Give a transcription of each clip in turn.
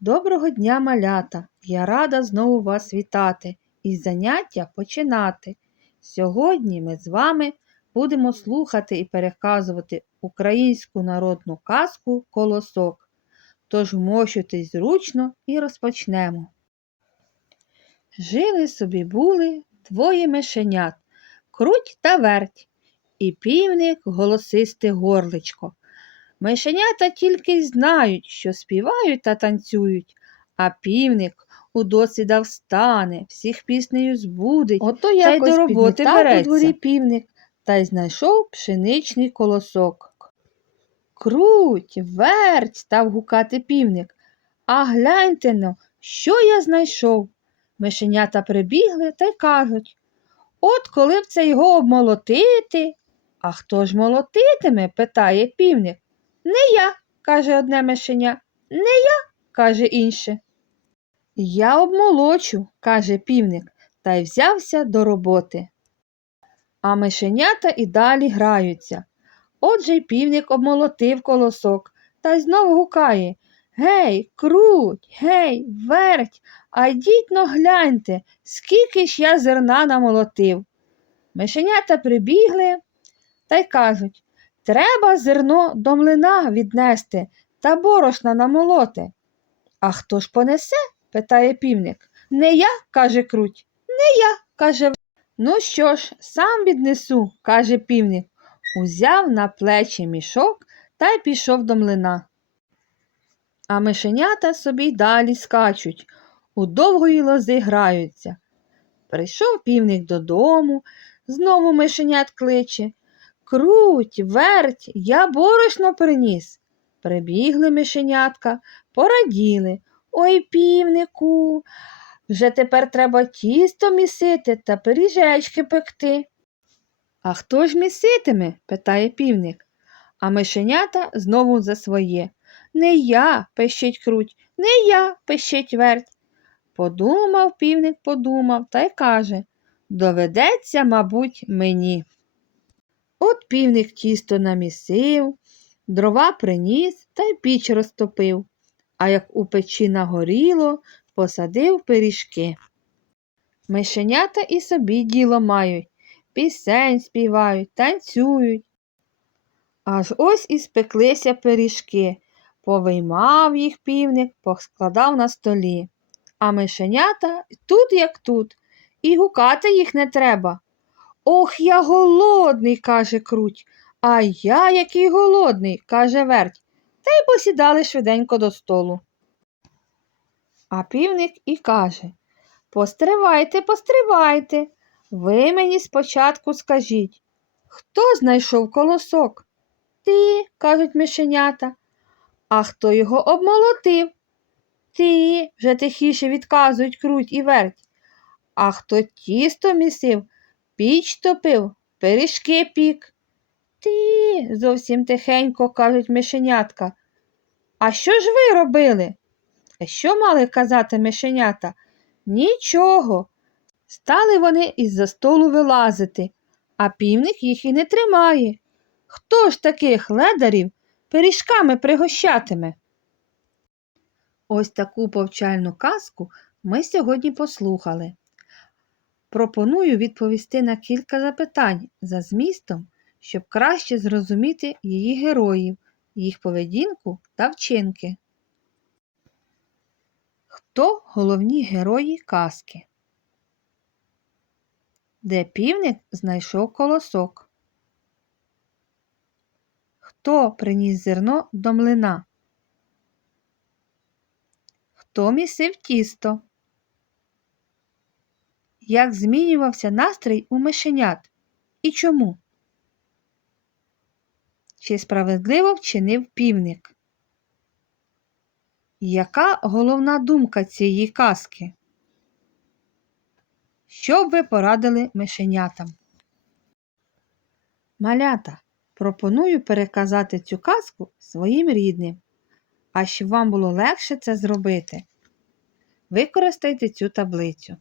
Доброго дня, малята! Я рада знову вас вітати і заняття починати. Сьогодні ми з вами будемо слухати і переказувати українську народну казку Колосок. Тож вмощуйтесь зручно і розпочнемо. Жили собі були двоє мишенят круть та верть, і півник голосисте горличко. Мишенята тільки й знають, що співають та танцюють, а півник у досвіда встане, всіх піснею збудить, Ото та й до роботи підмітав у дворі півник та й знайшов пшеничний колосок. Круть, верть, став гукати півник. А гляньте но, що я знайшов. Мишенята прибігли та й кажуть От коли б це його обмолотити. А хто ж молотитиме? питає півник. Не я, каже одне мишеня. Не я, каже інше. Я обмолочу, каже півник, та й взявся до роботи. А мишенята і далі граються. Отже півник обмолотив колосок та й знову гукає Гей, круть, гей, верть, а йдіть но гляньте, скільки ж я зерна намолотив. Мишенята прибігли та й кажуть Треба зерно до млина віднести та борошна намолоти. А хто ж понесе? питає півник. Не я, каже круть. Не я, каже. Ну що ж, сам віднесу, каже півник. Узяв на плечі мішок та й пішов до млина. А мишенята собі й далі скачуть, у довгої лози граються. Прийшов півник додому, знову мишенят кличе. Круть, верть, я борошно приніс. Прибігли мишенятка, пораділи. Ой, півнику, вже тепер треба тісто місити та пиріжечки пекти. А хто ж міситиме? питає півник. А мишенята знову за своє. Не я, пищить круть, не я, пищить верть. Подумав півник, подумав та й каже доведеться, мабуть, мені. От півник тісто намісив, дрова приніс та й піч розтопив, а як у печі нагоріло, посадив пиріжки. Мишенята і собі діло мають, пісень співають, танцюють. Аж ось і спеклися пиріжки, повиймав їх півник, поскладав на столі. А мишенята тут, як тут, і гукати їх не треба. Ох, я голодний, каже круть, а я який голодний, каже верть, та й посідали швиденько до столу. А півник і каже Постривайте, постривайте. Ви мені спочатку скажіть, хто знайшов колосок? Ти, кажуть мишенята. А хто його обмолотив? Ти, вже тихіше відказують круть і верть. А хто тісто місив, піч топив, пиріжки пік. Ти, зовсім тихенько кажуть мишенятка. А що ж ви робили? А що мали казати мишенята? Нічого. Стали вони із-за столу вилазити, а півник їх і не тримає. Хто ж таких ледарів пиріжками пригощатиме? Ось таку повчальну казку ми сьогодні послухали. Пропоную відповісти на кілька запитань за змістом, щоб краще зрозуміти її героїв, їх поведінку та вчинки. Хто головні герої казки? Де півник знайшов колосок? Хто приніс зерно до млина? Хто місив тісто? Як змінювався настрій у мишенят? І чому? Чи справедливо вчинив півник? Яка головна думка цієї казки? Що б ви порадили мишенятам? Малята, пропоную переказати цю казку своїм рідним. А щоб вам було легше це зробити, використайте цю таблицю.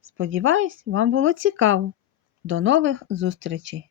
Сподіваюсь, вам було цікаво. До нових зустрічей!